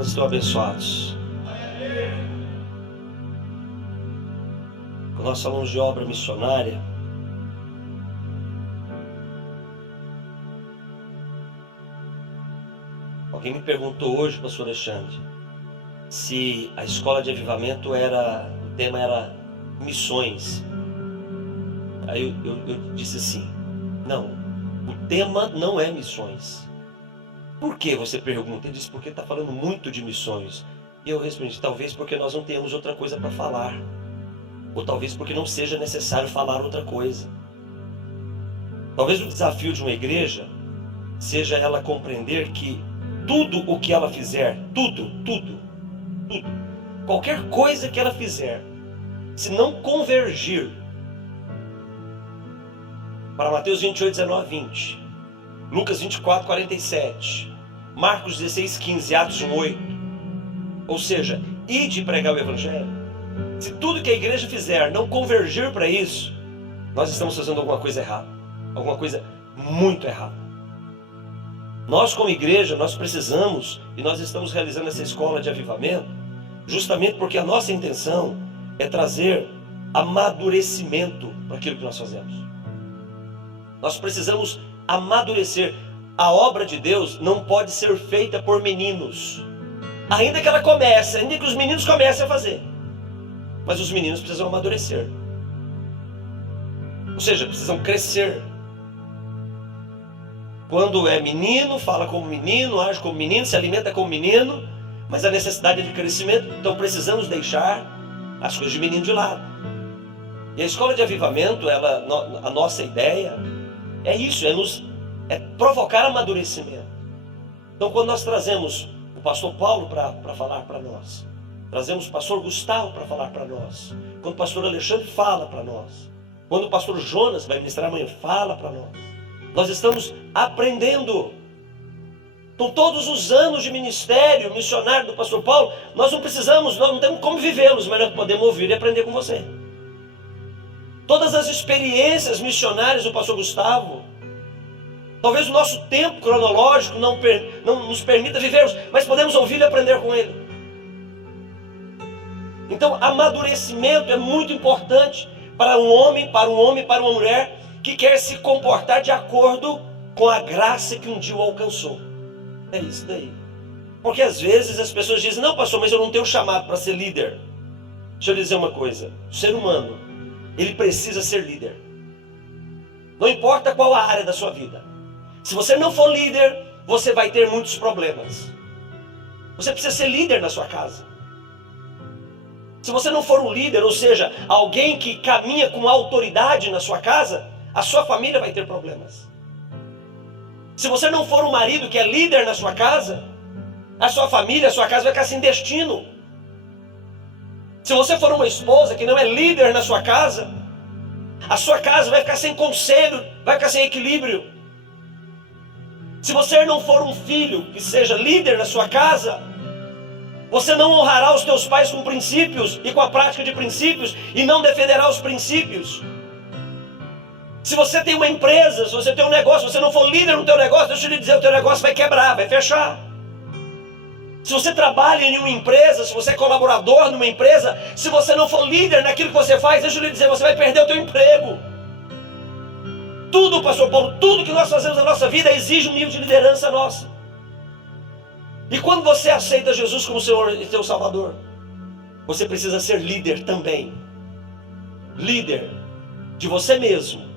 Quantos estão abençoados? Quando nós falamos de obra missionária, alguém me perguntou hoje, pastor Alexandre, se a escola de avivamento o tema era missões. Aí eu disse assim, não, o tema não é missões. Por que você pergunta? Ele disse, porque está falando muito de missões. E eu respondi, talvez porque nós não tenhamos outra coisa para falar. Ou talvez porque não seja necessário falar outra coisa. Talvez o desafio de uma igreja seja ela compreender que tudo o que ela fizer, tudo, qualquer coisa que ela fizer, se não convergir para Mateus 28, 19, 20, Lucas 24, 47, Marcos 16, 15, Atos 1, 8, ou seja, ide pregar o Evangelho, se tudo que a igreja fizer não convergir para isso, nós estamos fazendo alguma coisa errada, alguma coisa muito errada. Nós como igreja, nós precisamos, e nós estamos realizando essa escola de avivamento, justamente porque a nossa intenção é trazer amadurecimento para aquilo que nós fazemos. Nós precisamos amadurecer. A obra de Deus não pode ser feita por meninos. Ainda que ela comece, ainda que os meninos comecem a fazer. Mas os meninos precisam amadurecer. Ou seja, precisam crescer. Quando é menino, fala como menino, age como menino, se alimenta como menino, mas a necessidade é de crescimento, então precisamos deixar as coisas de menino de lado. E a escola de avivamento, a nossa ideia é isso, é provocar amadurecimento. Então quando nós trazemos o pastor Paulo para falar para nós, trazemos o pastor Gustavo para falar para nós, quando o pastor Alexandre fala para nós, quando o pastor Jonas vai ministrar amanhã, fala para nós estamos aprendendo. Então todos os anos de ministério missionário do pastor Paulo, nós não temos como vivê-los, mas nós podemos ouvir e aprender com você. Todas as experiências missionárias do pastor Gustavo, talvez o nosso tempo cronológico não nos permita vivermos, mas podemos ouvir e aprender com ele. Então amadurecimento é muito importante para um homem, para uma mulher que quer se comportar de acordo com a graça que um dia o alcançou. É isso daí. Porque às vezes as pessoas dizem, não pastor, mas eu não tenho chamado para ser líder. Deixa eu lhe dizer uma coisa, o ser humano, ele precisa ser líder. Não importa qual a área da sua vida. Se você não for líder, você vai ter muitos problemas. Você precisa ser líder na sua casa. Se você não for um líder, ou seja, alguém que caminha com autoridade na sua casa, a sua família vai ter problemas. Se você não for um marido que é líder na sua casa, a sua família, a sua casa vai ficar sem destino. Se você for uma esposa que não é líder na sua casa, a sua casa vai ficar sem conselho, vai ficar sem equilíbrio. Se você não for um filho que seja líder na sua casa, você não honrará os teus pais com princípios e com a prática de princípios e não defenderá os princípios. Se você tem uma empresa, se você tem um negócio, se você não for líder no teu negócio, deixa eu lhe dizer, o teu negócio vai quebrar, vai fechar. Se você trabalha em uma empresa, se você é colaborador numa empresa, se você não for líder naquilo que você faz, deixa eu lhe dizer, você vai perder o teu emprego. Tudo, pastor Paulo, tudo que nós fazemos na nossa vida exige um nível de liderança nossa. E quando você aceita Jesus como Senhor e teu Salvador, você precisa ser líder também. Líder de você mesmo.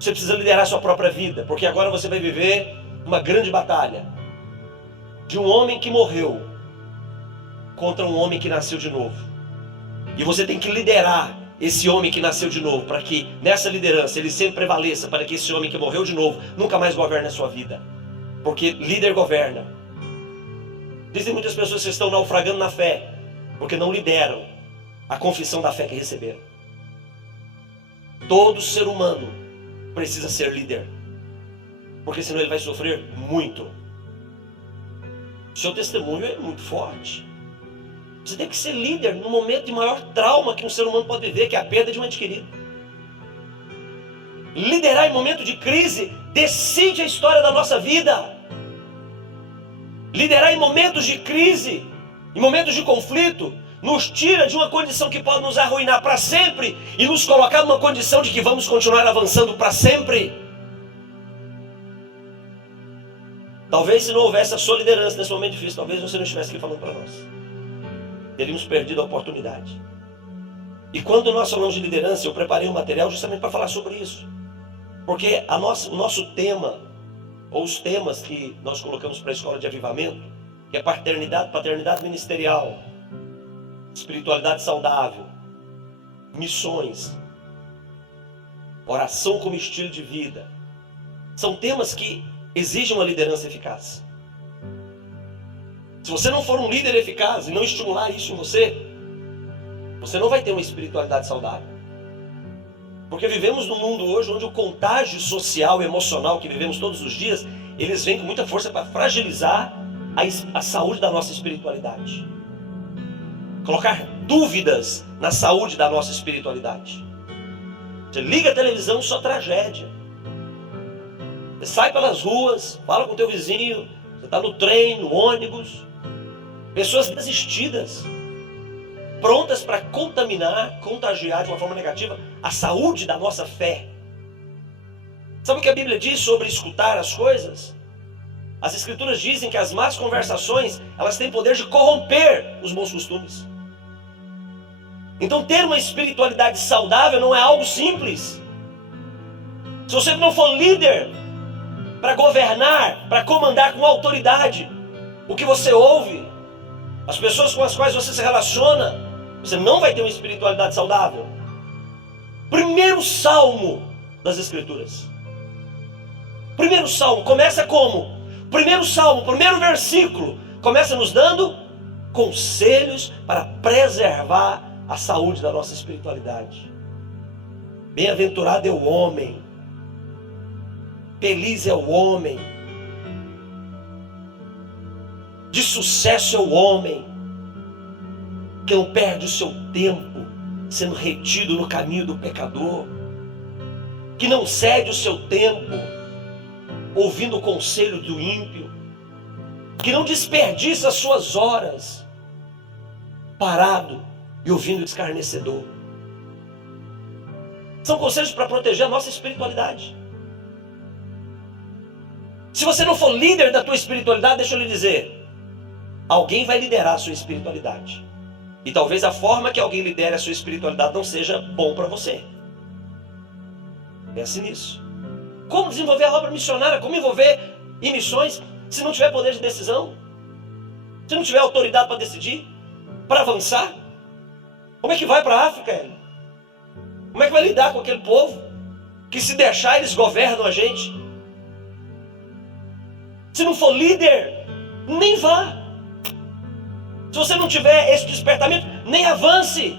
Você precisa liderar a sua própria vida, porque agora você vai viver uma grande batalha de um homem que morreu contra um homem que nasceu de novo. E você tem que liderar esse homem que nasceu de novo, para que nessa liderança ele sempre prevaleça, para que esse homem que morreu de novo nunca mais governe a sua vida. Porque líder governa. Dizem muitas pessoas que estão naufragando na fé, porque não lideram a confissão da fé que receberam. Todo ser humano precisa ser líder, porque senão ele vai sofrer muito. Seu testemunho é muito forte. Você tem que ser líder no momento de maior trauma que um ser humano pode viver, que é a perda de um ente querido. Liderar em momento de crise decide a história da nossa vida. Liderar em momentos de crise, em momentos de conflito, nos tira de uma condição que pode nos arruinar para sempre e nos colocar numa condição de que vamos continuar avançando para sempre. Talvez se não houvesse a sua liderança nesse momento difícil, talvez você não estivesse aqui falando para nós. Teríamos perdido a oportunidade. E quando nós falamos de liderança, eu preparei um material justamente para falar sobre isso. Porque o nosso tema, ou os temas que nós colocamos para a escola de avivamento, que é paternidade ministerial, espiritualidade saudável, missões, oração como estilo de vida, são temas que exigem uma liderança eficaz. Se você não for um líder eficaz e não estimular isso em você não vai ter uma espiritualidade saudável. Porque vivemos num mundo hoje onde o contágio social e emocional que vivemos todos os dias, eles vêm com muita força para fragilizar a saúde da nossa espiritualidade. Colocar dúvidas na saúde da nossa espiritualidade. Você liga a televisão, só tragédia. Você sai pelas ruas, fala com o teu vizinho, você está no trem, no ônibus. Pessoas desistidas, prontas para contagiar de uma forma negativa a saúde da nossa fé. Sabe o que a Bíblia diz sobre escutar as coisas? As Escrituras dizem que as más conversações, elas têm poder de corromper os bons costumes. Então ter uma espiritualidade saudável não é algo simples. Se você não for líder para governar, para comandar com autoridade o que você ouve, as pessoas com as quais você se relaciona, você não vai ter uma espiritualidade saudável. Primeiro salmo das Escrituras. Primeiro salmo começa como? Primeiro salmo, primeiro versículo, começa nos dando conselhos para preservar a saúde da nossa espiritualidade. Bem-aventurado é o homem, feliz é o homem, de sucesso é o homem, que não perde o seu tempo sendo retido no caminho do pecador, que não cede o seu tempo ouvindo o conselho do ímpio, que não desperdiça as suas horas parado e ouvindo o escarnecedor. São conselhos para proteger a nossa espiritualidade. Se você não for líder da tua espiritualidade, deixa eu lhe dizer, alguém vai liderar a sua espiritualidade. E talvez a forma que alguém lidere a sua espiritualidade não seja bom para você. Pense nisso. Como desenvolver a obra missionária? Como envolver em missões se não tiver poder de decisão? Se não tiver autoridade para decidir? Para avançar? Como é que vai para a África, Hélio? Como é que vai lidar com aquele povo que, se deixar, eles governam a gente? Se não for líder, nem vá. Se você não tiver esse despertamento, nem avance.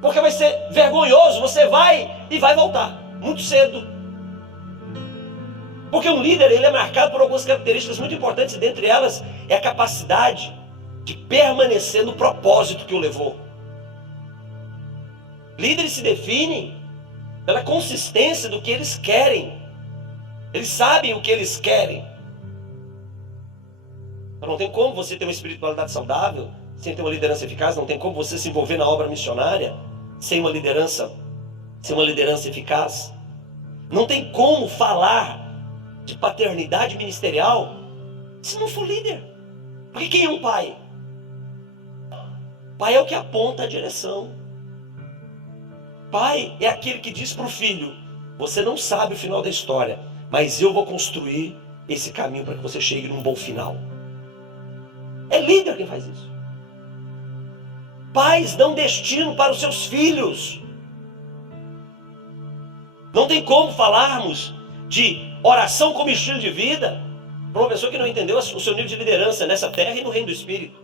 Porque vai ser vergonhoso. Você vai e vai voltar muito cedo. Porque um líder, ele é marcado por algumas características muito importantes, e dentre elas é a capacidade de permanecer no propósito que o levou. Líderes se definem pela consistência do que eles querem. Eles sabem o que eles querem. Então não tem como você ter uma espiritualidade saudável sem ter uma liderança eficaz. Não tem como você se envolver na obra missionária sem uma liderança eficaz. Não tem como falar de paternidade ministerial se não for líder. Porque quem é um pai? Pai é o que aponta a direção. Pai é aquele que diz para o filho: você não sabe o final da história, mas eu vou construir esse caminho para que você chegue num bom final. É líder quem faz isso. Pais dão destino para os seus filhos. Não tem como falarmos de oração como estilo de vida para uma pessoa que não entendeu o seu nível de liderança nessa terra e no reino do Espírito.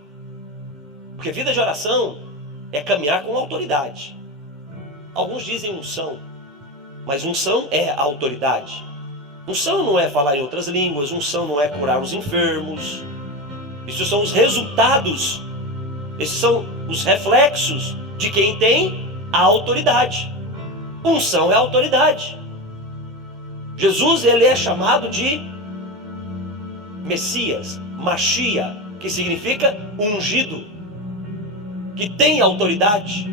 Porque vida de oração é caminhar com autoridade. Alguns dizem unção, mas unção é a autoridade. Unção não é falar em outras línguas, unção não é curar os enfermos. Isso são os resultados, esses são os reflexos de quem tem a autoridade. Unção é autoridade. Jesus, ele é chamado de Messias, Machia, que significa ungido, que tem autoridade.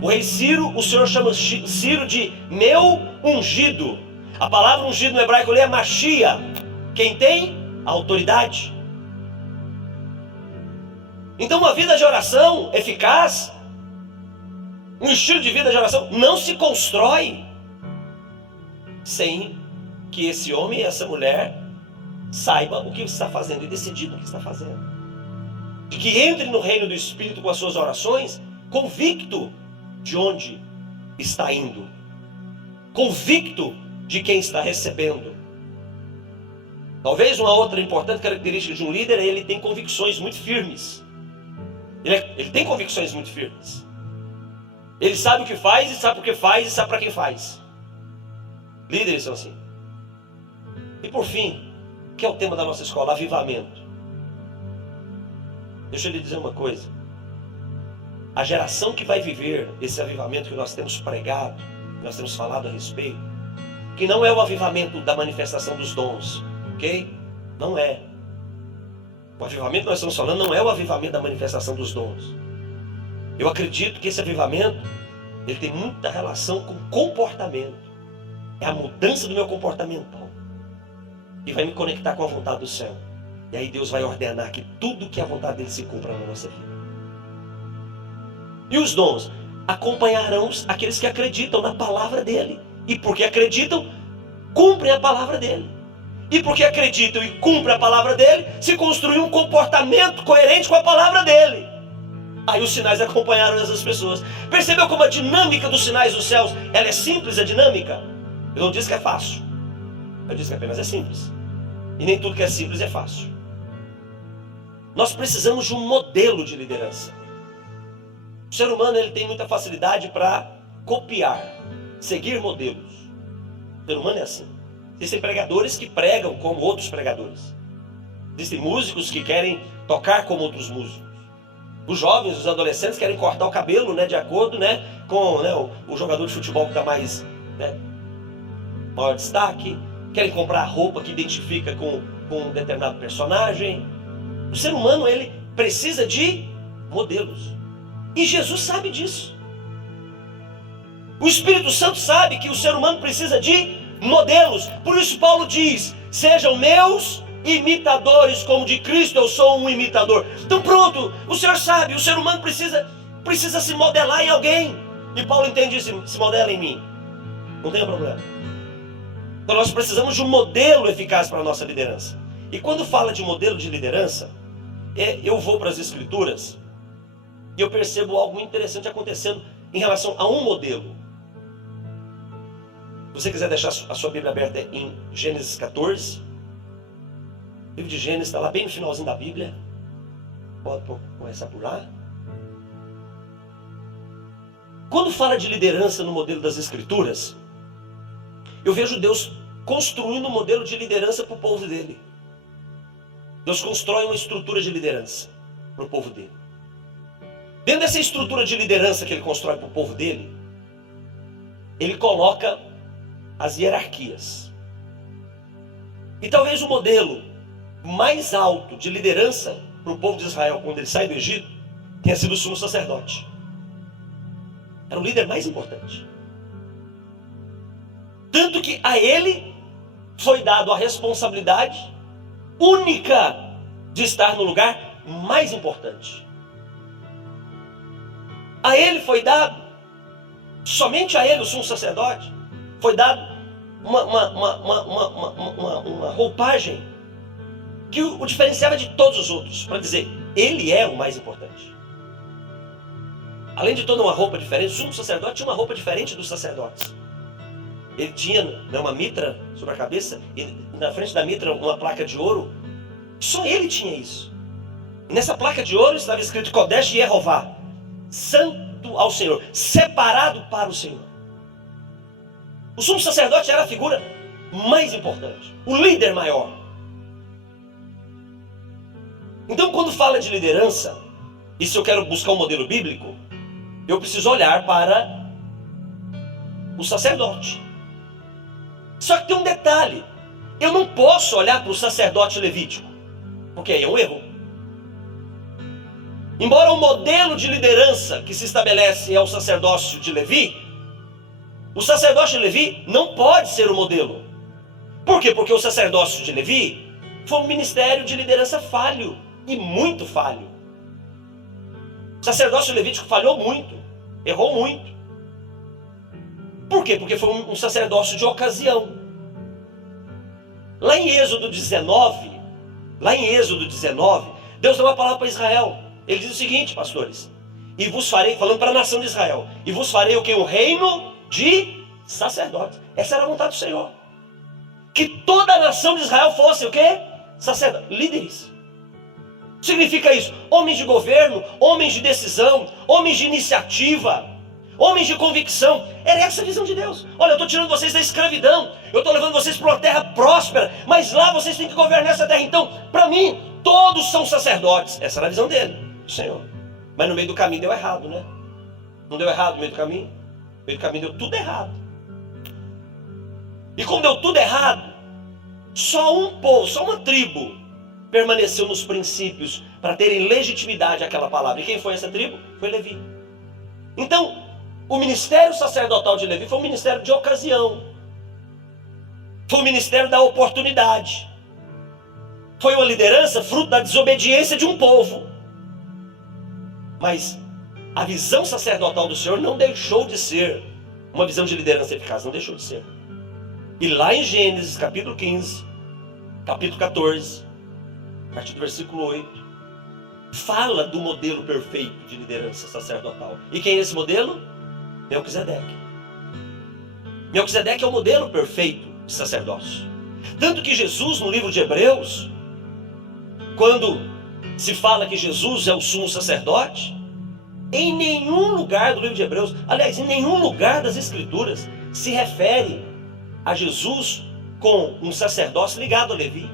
O rei Ciro, o Senhor chama Ciro de meu ungido. A palavra ungido no hebraico é Machia, quem tem autoridade. Então uma vida de oração eficaz, um estilo de vida de oração, não se constrói sem que esse homem e essa mulher saiba o que está fazendo e decidido o que está fazendo. De que entre no reino do Espírito com as suas orações, convicto de onde está indo, convicto de quem está recebendo. Talvez uma outra importante característica de um líder é ele tem convicções muito firmes. Ele tem convicções muito firmes. Ele sabe o que faz, e sabe por que faz, e sabe para quem faz. Líderes são assim. E por fim, que é o tema da nossa escola, avivamento. Deixa eu lhe dizer uma coisa. A geração que vai viver esse avivamento que nós temos pregado, que nós temos falado a respeito, que não é o avivamento da manifestação dos dons, ok? Não é. O avivamento que nós estamos falando não é o avivamento da manifestação dos dons. Eu acredito que esse avivamento, ele tem muita relação com comportamento. É a mudança do meu comportamental. E vai me conectar com a vontade do céu. E aí Deus vai ordenar que tudo que a vontade dele se cumpra na nossa vida. E os dons acompanharão aqueles que acreditam na palavra dele. E porque acreditam, cumprem a palavra dele. E porque acreditam e cumprem a palavra dele, se construiu um comportamento coerente com a palavra dele. Aí os sinais acompanharam essas pessoas. Percebeu como a dinâmica dos sinais dos céus, ela é simples, a dinâmica? Eu não disse que é fácil. Eu disse que apenas é simples. E nem tudo que é simples é fácil. Nós precisamos de um modelo de liderança. O ser humano ele tem muita facilidade para copiar, seguir modelos. O ser humano é assim. Existem pregadores que pregam como outros pregadores. Existem músicos que querem tocar como outros músicos. Os jovens, os adolescentes querem cortar o cabelo, né, de acordo, né, com, né, o jogador de futebol que dá mais, né, maior destaque. Querem comprar roupa que identifica com um determinado personagem. O ser humano ele precisa de modelos. E Jesus sabe disso. O Espírito Santo sabe que o ser humano precisa de modelos. Por isso Paulo diz: sejam meus imitadores, como de Cristo eu sou um imitador. Então pronto, o Senhor sabe, o ser humano precisa se modelar em alguém. E Paulo entende isso: se modela em mim. Não tem problema. Então nós precisamos de um modelo eficaz para a nossa liderança. E quando fala de modelo de liderança, eu vou para as Escrituras e eu percebo algo muito interessante acontecendo em relação a um modelo. Se você quiser deixar a sua Bíblia aberta em Gênesis 14, o livro de Gênesis está lá bem no finalzinho da Bíblia. Pode começar por lá. Quando fala de liderança no modelo das Escrituras, eu vejo Deus construindo um modelo de liderança para o povo dele. Deus constrói uma estrutura de liderança para o povo dele. Dentro dessa estrutura de liderança que ele constrói para o povo dele, ele coloca as hierarquias. E talvez o modelo mais alto de liderança para o povo de Israel quando ele sai do Egito tenha sido o sumo sacerdote. Era o líder mais importante. Tanto que a ele foi dado a responsabilidade única de estar no lugar mais importante. A ele foi dado, somente a ele, o sumo sacerdote, foi dado uma roupagem que o diferenciava de todos os outros, para dizer, ele é o mais importante. Além de toda uma roupa diferente, o sumo sacerdote tinha uma roupa diferente dos sacerdotes. Ele tinha, né, uma mitra sobre a cabeça, e na frente da mitra uma placa de ouro. Só ele tinha isso. E nessa placa de ouro estava escrito Kodesh Yehová, santo ao Senhor, separado para o Senhor. O sumo sacerdote era a figura mais importante, o líder maior. Então quando fala de liderança, e se eu quero buscar um modelo bíblico, eu preciso olhar para o sacerdote. Só que tem um detalhe: eu não posso olhar para o sacerdote levítico. Porque aí é um erro. Embora o modelo de liderança que se estabelece é o sacerdócio de Levi, o sacerdócio de Levi não pode ser o modelo. Por quê? Porque o sacerdócio de Levi foi um ministério de liderança falho, e muito falho. O sacerdócio levítico falhou muito, errou muito. Por quê? Porque foi um sacerdócio de ocasião. Lá em Êxodo 19, Deus deu uma palavra para Israel. Ele diz o seguinte, pastores: e vos farei, falando para a nação de Israel, e vos farei o que? Um reino de sacerdotes. Essa era a vontade do Senhor. Que toda a nação de Israel fosse o quê? Sacerdotes, líderes. Significa isso: homens de governo, homens de decisão, homens de iniciativa, homens de convicção. Era essa a visão de Deus. Olha, eu estou tirando vocês da escravidão, eu estou levando vocês para uma terra próspera, mas lá vocês têm que governar essa terra. Então, para mim, todos são sacerdotes. Essa era a visão dele, do Senhor. Mas no meio do caminho deu errado, né? Não deu errado no meio do caminho? No meio do caminho deu tudo errado. E como deu tudo errado, só um povo, só uma tribo permaneceu nos princípios para terem legitimidade àquela palavra. E quem foi essa tribo? Foi Levi. Então, o ministério sacerdotal de Levi foi um ministério de ocasião. Foi um ministério da oportunidade. Foi uma liderança fruto da desobediência de um povo. Mas a visão sacerdotal do Senhor não deixou de ser uma visão de liderança eficaz, não deixou de ser. E lá em Gênesis, capítulo 15, capítulo 14, a partir do versículo 8, fala do modelo perfeito de liderança sacerdotal. E quem é esse modelo? Melquisedeque. Melquisedeque é o modelo perfeito de sacerdócio. Tanto que Jesus, no livro de Hebreus, quando se fala que Jesus é o sumo sacerdote, em nenhum lugar do livro de Hebreus, aliás, em nenhum lugar das Escrituras, se refere a Jesus com um sacerdócio ligado a Levi.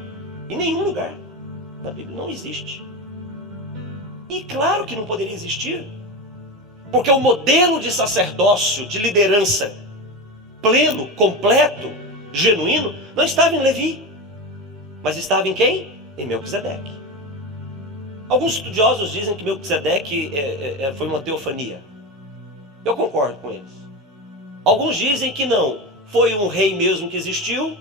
Em nenhum lugar da Bíblia, não existe. E claro que não poderia existir, porque o modelo de sacerdócio, de liderança pleno, completo, genuíno, não estava em Levi, mas estava em quem? Em Melquisedeque. Alguns estudiosos dizem que Melquisedeque foi uma teofania. Eu concordo com eles. Alguns dizem que não, foi um rei mesmo que existiu.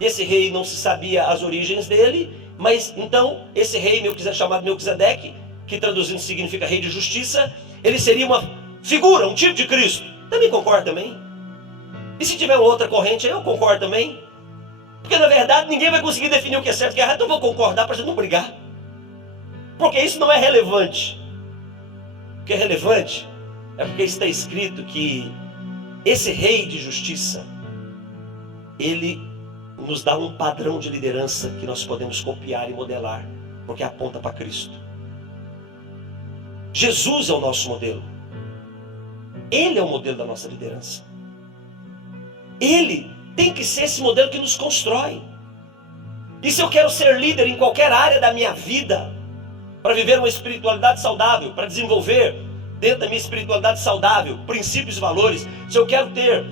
Esse rei não se sabia as origens dele, mas então esse rei chamado Melquisedeque, que traduzindo significa rei de justiça, ele seria uma figura, um tipo de Cristo. Também concordo também. E se tiver outra corrente aí, eu concordo também. Porque na verdade ninguém vai conseguir definir o que é certo e o que é errado, então eu vou concordar para a gente não brigar. Porque isso não é relevante. O que é relevante é porque está escrito que esse rei de justiça, ele nos dá um padrão de liderança que nós podemos copiar e modelar, porque aponta para Cristo. Jesus é o nosso modelo. Ele é o modelo da nossa liderança. Ele tem que ser esse modelo que nos constrói. E se eu quero ser líder em qualquer área da minha vida, para viver uma espiritualidade saudável, para desenvolver dentro da minha espiritualidade saudável princípios e valores, se eu quero ter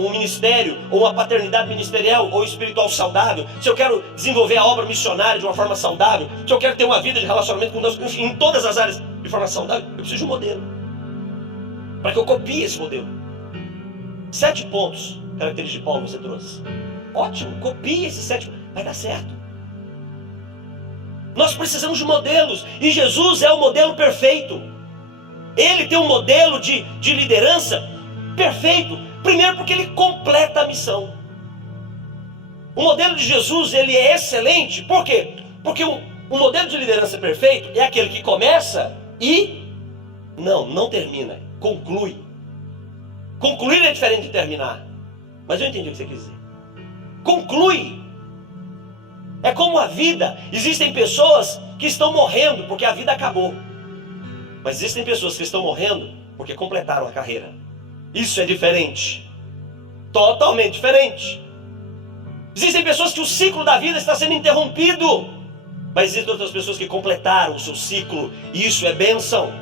um ministério ou uma paternidade ministerial ou espiritual saudável, se eu quero desenvolver a obra missionária de uma forma saudável, se eu quero ter uma vida de relacionamento com Deus, enfim, em todas as áreas de forma saudável, eu preciso de um modelo para que eu copie esse modelo. 7 pontos característicos de Paulo você trouxe. Ótimo, copie esses 7 pontos, vai dar certo. Nós precisamos de modelos, e Jesus é o modelo perfeito. Ele tem um modelo de liderança perfeito. Primeiro porque ele completa a missão. O modelo de Jesus, ele é excelente. Por quê? Porque o modelo de liderança perfeito é aquele que começa e não termina, conclui. Concluir é diferente de terminar, mas eu entendi o que você quis dizer. Conclui. É como a vida. Existem pessoas que estão morrendo porque a vida acabou. Mas existem pessoas que estão morrendo porque completaram a carreira. Isso é diferente. Totalmente diferente. Existem pessoas que o ciclo da vida está sendo interrompido. Mas existem outras pessoas que completaram o seu ciclo. E isso é bênção.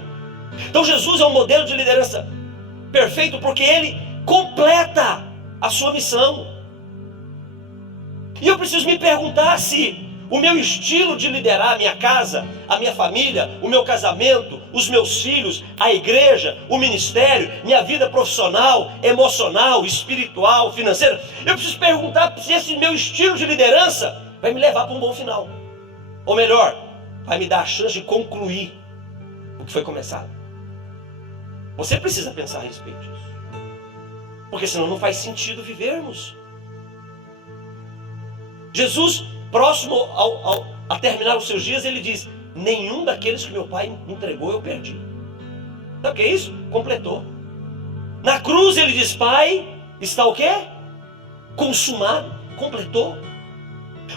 Então Jesus é um modelo de liderança perfeito porque ele completa a sua missão. E eu preciso me perguntar se o meu estilo de liderar a minha casa, a minha família, o meu casamento, os meus filhos, a igreja, o ministério, minha vida profissional, emocional, espiritual, financeira. Eu preciso perguntar se esse meu estilo de liderança vai me levar para um bom final. Ou melhor, vai me dar a chance de concluir o que foi começado. Você precisa pensar a respeito disso. Porque senão não faz sentido vivermos. Jesus, próximo a terminar os seus dias, ele diz: nenhum daqueles que meu pai me entregou eu perdi. Sabe o que é isso? Completou. Na cruz ele diz: pai, está o quê? Consumado. Completou.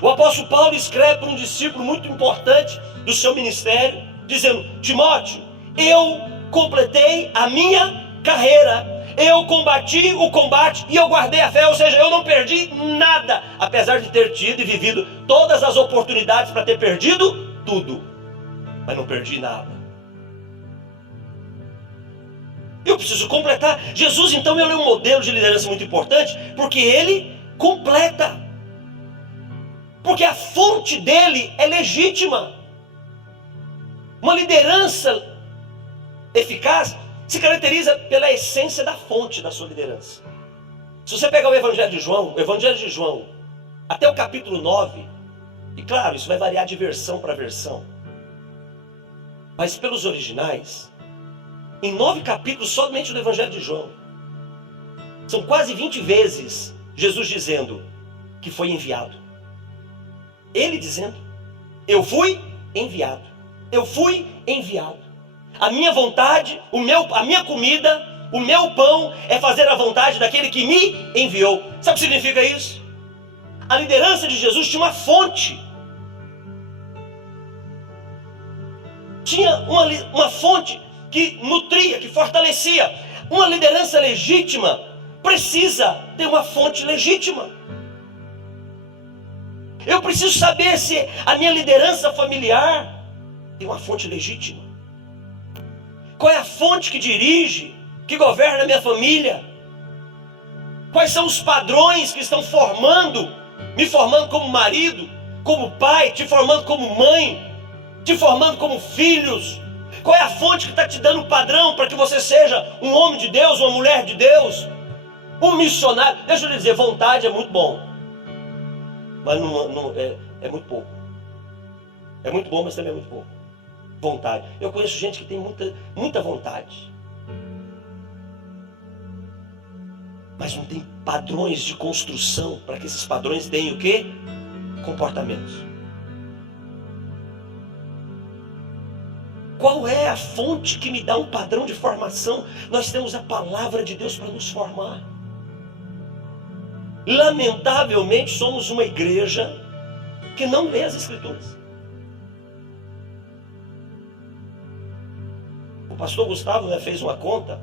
O apóstolo Paulo escreve para um discípulo muito importante do seu ministério, dizendo: Timóteo, eu completei a minha carreira, eu combati o combate e eu guardei a fé. Ou seja, eu não perdi nada, apesar de ter tido e vivido todas as oportunidades para ter perdido tudo, mas não perdi nada. Eu preciso completar. Jesus, então, ele é um modelo de liderança muito importante, porque ele completa, porque a fonte dele é legítima. Uma liderança eficaz se caracteriza pela essência da fonte da sua liderança. Se você pegar o Evangelho de João, até o capítulo 9, e claro, isso vai variar de versão para versão, mas pelos originais, em 9 capítulos somente do Evangelho de João, são quase 20 vezes Jesus dizendo que foi enviado. Ele dizendo: eu fui enviado. Eu fui enviado. A minha vontade, a minha comida, o meu pão é fazer a vontade daquele que me enviou. Sabe o que significa isso? A liderança de Jesus tinha uma fonte. Tinha uma fonte que nutria, que fortalecia. Uma liderança legítima precisa ter uma fonte legítima. Eu preciso saber se a minha liderança familiar tem uma fonte legítima. Qual é a fonte que dirige, que governa a minha família? Quais são os padrões que estão me formando como marido, como pai, te formando como mãe, te formando como filhos? Qual é a fonte que está te dando um padrão para que você seja um homem de Deus, uma mulher de Deus, um missionário? Deixa eu lhe dizer, vontade é muito bom, mas é muito pouco. É muito bom, mas também é muito pouco. Vontade. Eu conheço gente que tem muita vontade, mas não tem padrões de construção para que esses padrões deem o quê? Comportamentos. Qual é a fonte que me dá um padrão de formação? Nós temos a palavra de Deus para nos formar. Lamentavelmente somos uma igreja que não lê as Escrituras. O pastor Gustavo fez uma conta,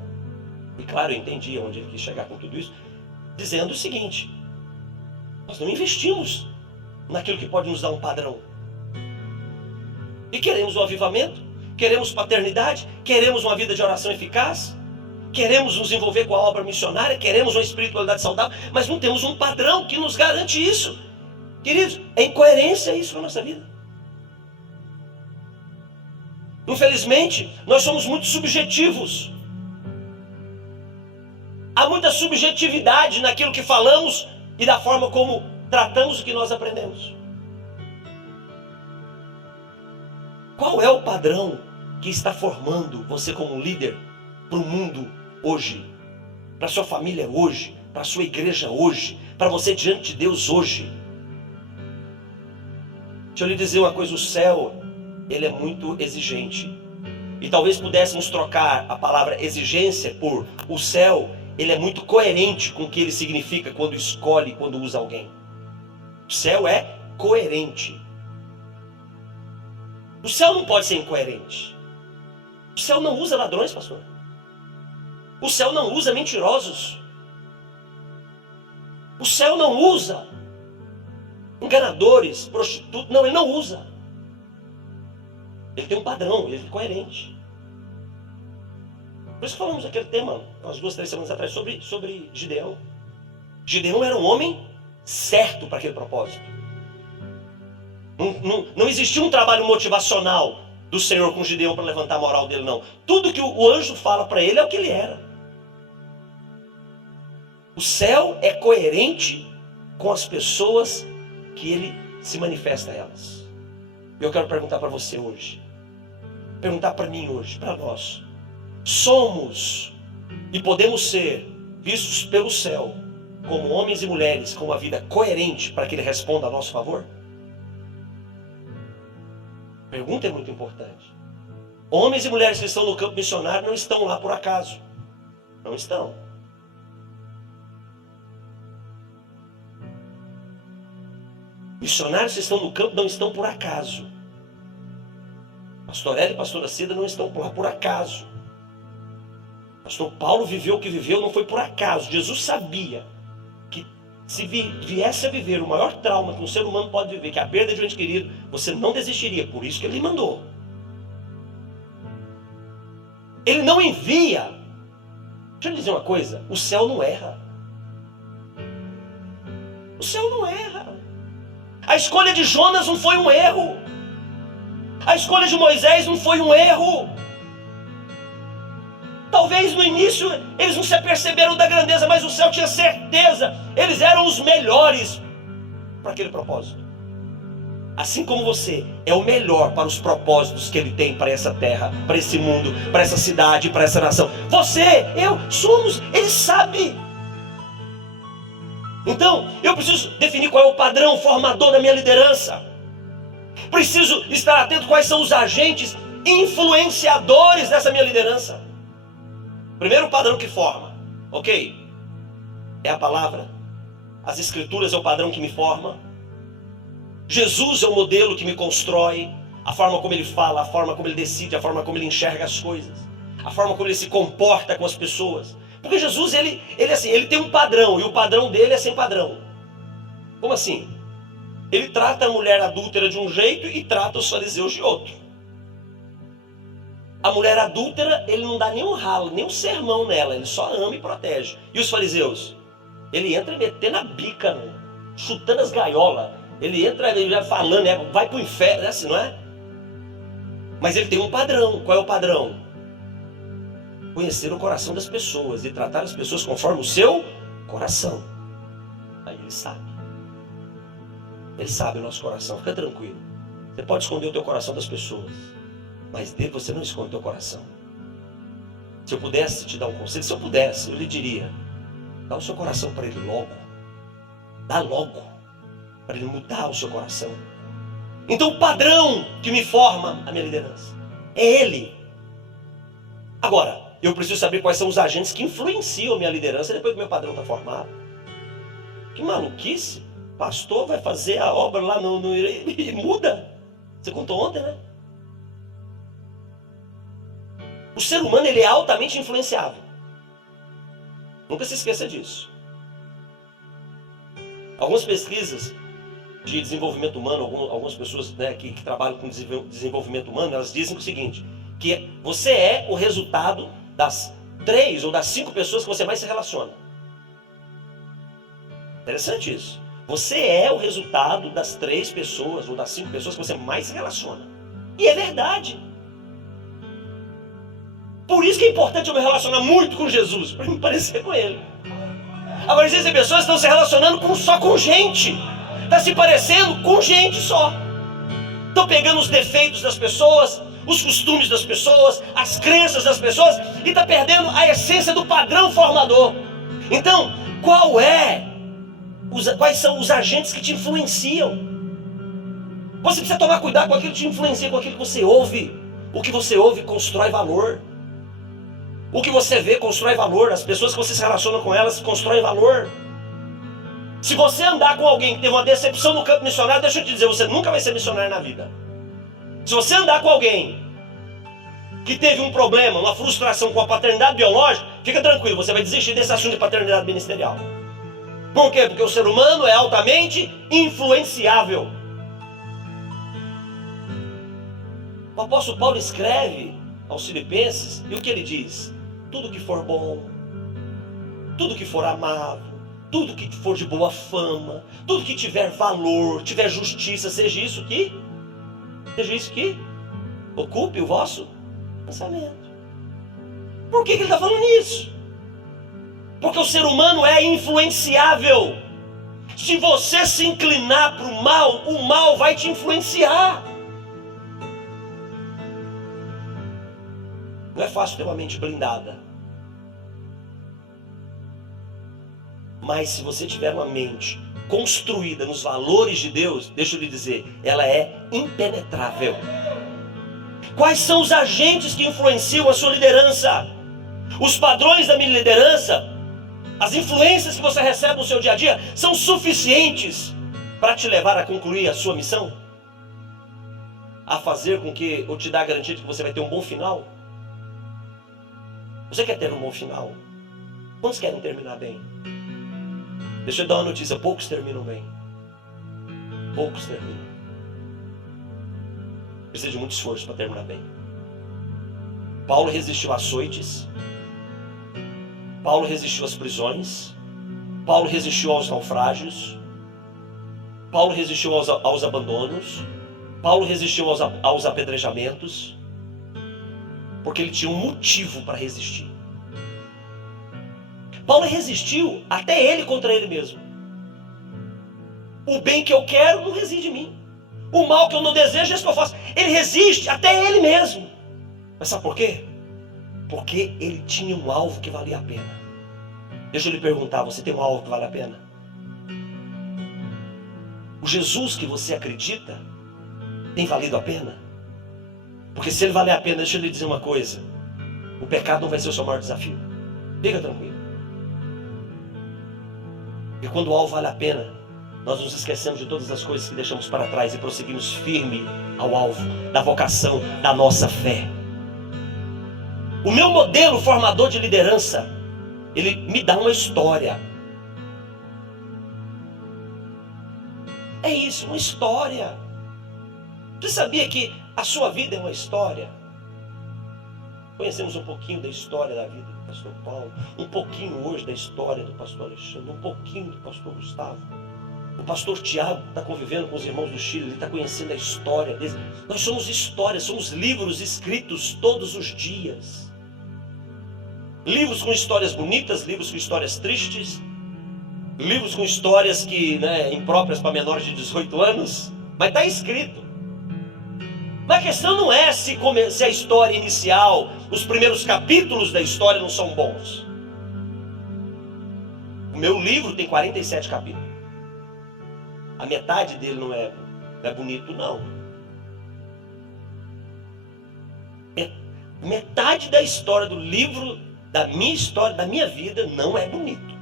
e claro, eu entendi onde ele quis chegar com tudo isso, dizendo o seguinte: nós não investimos naquilo que pode nos dar um padrão. E queremos o avivamento, queremos paternidade, queremos uma vida de oração eficaz, queremos nos envolver com a obra missionária, queremos uma espiritualidade saudável, mas não temos um padrão que nos garante isso. Queridos, é incoerência isso na nossa vida. Infelizmente, nós somos muito subjetivos. Há muita subjetividade naquilo que falamos e da forma como tratamos o que nós aprendemos. Qual é o padrão que está formando você como líder para o mundo hoje? Para a sua família hoje? Para a sua igreja hoje? Para você diante de Deus hoje? Deixa eu lhe dizer uma coisa, o céu, ele é muito exigente. E talvez pudéssemos trocar a palavra exigência por o céu, ele é muito coerente com o que ele significa quando escolhe, quando usa alguém. O céu é coerente. O céu não pode ser incoerente. O céu não usa ladrões, pastor. O céu não usa mentirosos. O céu não usa enganadores, prostitutos. Não, ele não usa. Ele tem um padrão, ele é coerente. Por isso que falamos aquele tema, umas 2, 3 semanas atrás, sobre Gideão. Gideão era um homem certo para aquele propósito. Não existia um trabalho motivacional do Senhor com Gideão para levantar a moral dele, não. Tudo que o anjo fala para ele é o que ele era. O céu é coerente com as pessoas que ele se manifesta a elas. Eu quero perguntar para você hoje, perguntar para mim hoje, para nós: somos e podemos ser vistos pelo céu como homens e mulheres com uma vida coerente para que ele responda a nosso favor? A pergunta é muito importante. Homens e mulheres que estão no campo missionário não estão lá por acaso. Não estão. Missionários que estão no campo não estão por acaso. Pastor Hélio e pastora Cida não estão lá por acaso. Pastor Paulo viveu o que viveu, não foi por acaso. Jesus sabia que se viesse a viver o maior trauma que um ser humano pode viver, que é a perda de um ente querido, você não desistiria. Por isso que ele mandou. Ele não envia. Deixa eu dizer uma coisa: o céu não erra. O céu não erra. A escolha de Jonas não foi um erro. A escolha de Moisés não foi um erro. Talvez no início eles não se aperceberam da grandeza, mas o céu tinha certeza. Eles eram os melhores para aquele propósito. Assim como você é o melhor para os propósitos que ele tem para essa terra, para esse mundo, para essa cidade, para essa nação. Você, eu, somos, ele sabe. Então, eu preciso definir qual é o padrão formador da minha liderança. Preciso estar atento quais são os agentes influenciadores dessa minha liderança. Primeiro padrão que forma, ok? É a palavra. As escrituras é o padrão que me forma. Jesus é o modelo que me constrói. A forma como ele fala, a forma como ele decide, a forma como ele enxerga as coisas, a forma como ele se comporta com as pessoas. Porque Jesus, ele tem um padrão, e o padrão dele é sem padrão. Como assim? Ele trata a mulher adúltera de um jeito e trata os fariseus de outro. A mulher adúltera, ele não dá nem um ralo, nem um sermão nela, ele só ama e protege. E os fariseus? Ele entra metendo a bica, né? Chutando as gaiolas. Ele entra já falando, vai para o inferno, assim, não é? Mas ele tem um padrão. Qual é o padrão? Conhecer o coração das pessoas e tratar as pessoas conforme o seu coração. Aí ele sabe. Ele sabe o nosso coração. Fica tranquilo. Você pode esconder o teu coração das pessoas, mas dele você não esconde o teu coração. Se eu pudesse te dar um conselho, se eu pudesse, eu lhe diria: dá o seu coração para ele logo. Dá logo, para ele mudar o seu coração. Então o padrão que me forma a minha liderança é ele. Agora, eu preciso saber quais são os agentes que influenciam a minha liderança depois que meu padrão está formado. Que maluquice. Pastor vai fazer a obra lá e muda. Você contou ontem, né? O ser humano, ele é altamente influenciável. Nunca se esqueça disso. Algumas pesquisas de desenvolvimento humano, algumas pessoas, né, que trabalham com desenvolvimento humano, elas dizem o seguinte: que você é o resultado das 3 ou das 5 pessoas que você mais se relaciona. Interessante isso. Você é o resultado das 3 pessoas ou das 5 pessoas que você mais se relaciona. E é verdade. Por isso que é importante eu me relacionar muito com Jesus, para me parecer com ele. Agora existem pessoas que estão se relacionando só com gente. Está se parecendo com gente só. Estão pegando os defeitos das pessoas, os costumes das pessoas, as crenças das pessoas, e está perdendo a essência do padrão formador. Então, quais são os agentes que te influenciam? Você precisa tomar cuidado com aquilo que te influencia, com aquilo que você ouve. O que você ouve constrói valor. O que você vê constrói valor. As pessoas que você se relaciona com elas constroem valor. Se você andar com alguém que teve uma decepção no campo missionário, deixa eu te dizer, você nunca vai ser missionário na vida. Se você andar com alguém que teve um problema, uma frustração com a paternidade biológica, fica tranquilo, você vai desistir desse assunto de paternidade ministerial. Por quê? Porque o ser humano é altamente influenciável. O apóstolo Paulo escreve aos Filipenses, e o que ele diz? Tudo que for bom, tudo que for amável, tudo que for de boa fama, tudo que tiver valor, tiver justiça, seja isso que ocupe o vosso pensamento. Por que ele está falando isso? Porque o ser humano é influenciável. Se você se inclinar para o mal vai te influenciar. Não é fácil ter uma mente blindada. Mas se você tiver uma mente construída nos valores de Deus, deixa eu lhe dizer, ela é impenetrável. Quais são os agentes que influenciam a sua liderança? Os padrões da minha liderança, as influências que você recebe no seu dia a dia, são suficientes para te levar a concluir a sua missão? A fazer com que, ou te dar a garantia de que você vai ter um bom final? Você quer ter um bom final? Quantos querem terminar bem? Deixa eu dar uma notícia, poucos terminam bem. Poucos terminam. Precisa de muito esforço para terminar bem. Paulo resistiu a açoites. Paulo resistiu às prisões. Paulo resistiu aos naufrágios. Paulo resistiu aos abandonos. Paulo resistiu aos apedrejamentos. Porque ele tinha um motivo para resistir. Paulo resistiu até ele contra ele mesmo. O bem que eu quero não reside em mim. O mal que eu não desejo é isso que eu faço. Ele resiste até ele mesmo. Mas sabe por quê? Porque ele tinha um alvo que valia a pena. Deixa eu lhe perguntar, você tem um alvo que vale a pena? O Jesus que você acredita tem valido a pena? Porque se ele valer a pena, deixa eu lhe dizer uma coisa. O pecado não vai ser o seu maior desafio. Fica tranquilo. E quando o alvo vale a pena, nós nos esquecemos de todas as coisas que deixamos para trás e prosseguimos firme ao alvo da vocação da nossa fé. O meu modelo formador de liderança, ele me dá uma história. É isso, uma história. Você sabia que a sua vida é uma história? Conhecemos um pouquinho da história da vida do pastor Paulo, um pouquinho hoje da história do pastor Alexandre, um pouquinho do pastor Gustavo. O pastor Tiago está convivendo com os irmãos do Chile, ele está conhecendo a história deles. Nós somos histórias, somos livros escritos todos os dias. Livros com histórias bonitas, livros com histórias tristes, livros com histórias que, impróprias para menores de 18 anos, mas está escrito. Mas a questão não é se a história inicial, os primeiros capítulos da história não são bons. O meu livro tem 47 capítulos. A metade dele não é bonito, não. Metade da história do livro, da minha história, da minha vida, não é bonito.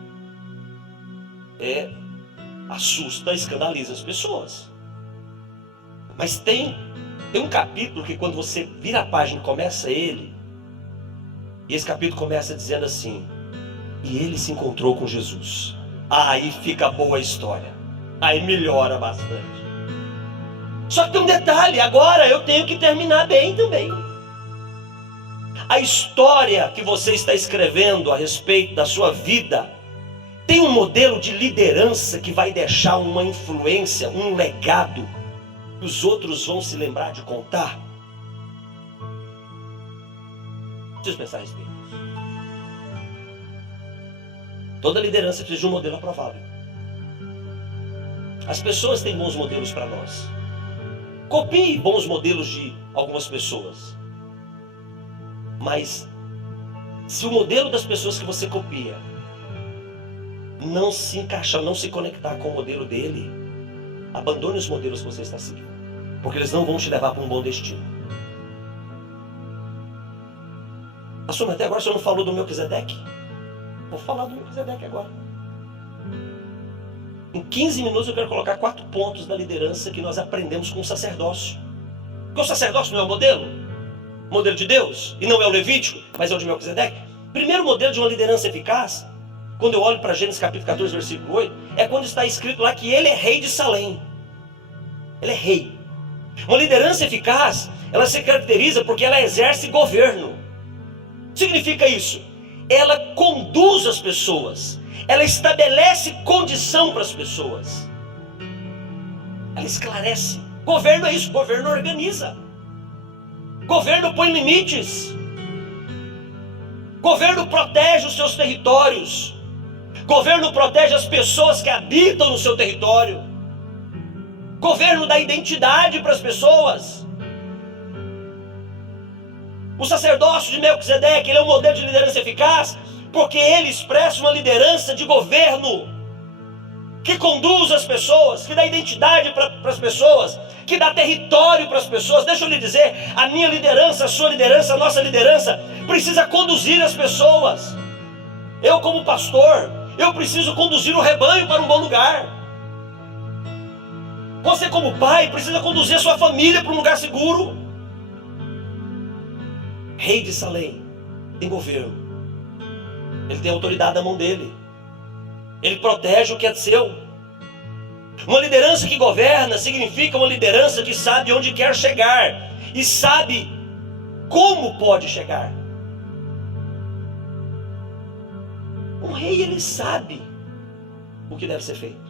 Assusta, escandaliza as pessoas. Mas tem um capítulo que quando você vira a página e começa ele, e esse capítulo começa dizendo assim: e ele se encontrou com Jesus. Aí fica boa a história. Aí melhora bastante. Só que tem um detalhe, agora eu tenho que terminar bem também. A história que você está escrevendo a respeito da sua vida tem um modelo de liderança que vai deixar uma influência, um legado que os outros vão se lembrar de contar. Preciso pensar a respeito disso. Toda liderança precisa de um modelo aprovável. As pessoas têm bons modelos para nós. Copie bons modelos de algumas pessoas. Mas se o modelo das pessoas que você copia não se encaixar, não se conectar com o modelo dele, abandone os modelos que você está seguindo, porque eles não vão te levar para um bom destino. Pastor, até agora o senhor não falou do Melquisedeque? Vou falar do Melquisedeque agora. Em 15 minutos eu quero colocar 4 pontos da liderança que nós aprendemos com o sacerdócio. Porque o sacerdócio não é o modelo? O modelo de Deus? E não é o Levítico, mas é o de Melquisedeque. Primeiro modelo de uma liderança eficaz, quando eu olho para Gênesis capítulo 14, versículo 8, é quando está escrito lá que ele é rei de Salém. Ele é rei. Uma liderança eficaz, ela se caracteriza porque ela exerce governo. Significa isso? Ela conduz as pessoas, ela estabelece condição para as pessoas. Ela esclarece. Governo é isso, governo organiza. Governo põe limites. Governo protege os seus territórios. Governo protege as pessoas que habitam no seu território. Governo dá identidade para as pessoas. O sacerdócio de Melquisedeque, ele é um modelo de liderança eficaz, porque ele expressa uma liderança de governo, que conduz as pessoas, que dá identidade para as pessoas, que dá território para as pessoas. Deixa eu lhe dizer, a minha liderança, a sua liderança, a nossa liderança, precisa conduzir as pessoas. Eu como pastor, eu preciso conduzir o rebanho para um bom lugar. Você como pai, precisa conduzir a sua família para um lugar seguro. Rei de Salém tem governo. Ele tem autoridade na mão dele. Ele protege o que é seu. Uma liderança que governa significa uma liderança que sabe onde quer chegar e sabe como pode chegar. Um rei, ele sabe o que deve ser feito.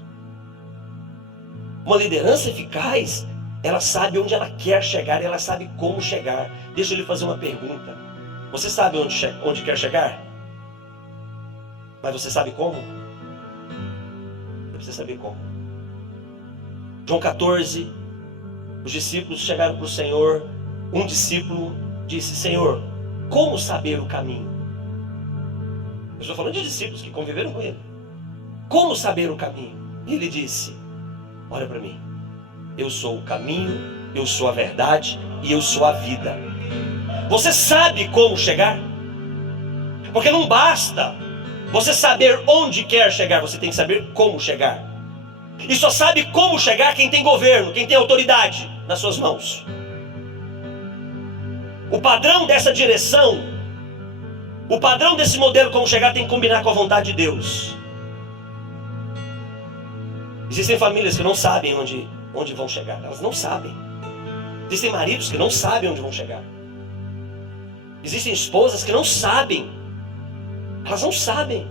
Uma liderança eficaz, ela sabe onde ela quer chegar e ela sabe como chegar. Deixa eu lhe fazer uma pergunta. Você sabe onde quer chegar? Mas você sabe como? Você precisa saber como. João 14, os discípulos chegaram para o Senhor. Um discípulo disse: Senhor, como saber o caminho? Eu estou falando de discípulos que conviveram com ele. Como saber o caminho? E ele disse: olha para mim, eu sou o caminho, eu sou a verdade e eu sou a vida. Você sabe como chegar? Porque não basta você saber onde quer chegar, você tem que saber como chegar. E só sabe como chegar quem tem governo, quem tem autoridade nas suas mãos. O padrão dessa direção, o padrão desse modelo como chegar tem que combinar com a vontade de Deus. Existem famílias que não sabem onde vão chegar. Elas não sabem. Existem maridos que não sabem onde vão chegar. Existem esposas que não sabem. Elas não sabem.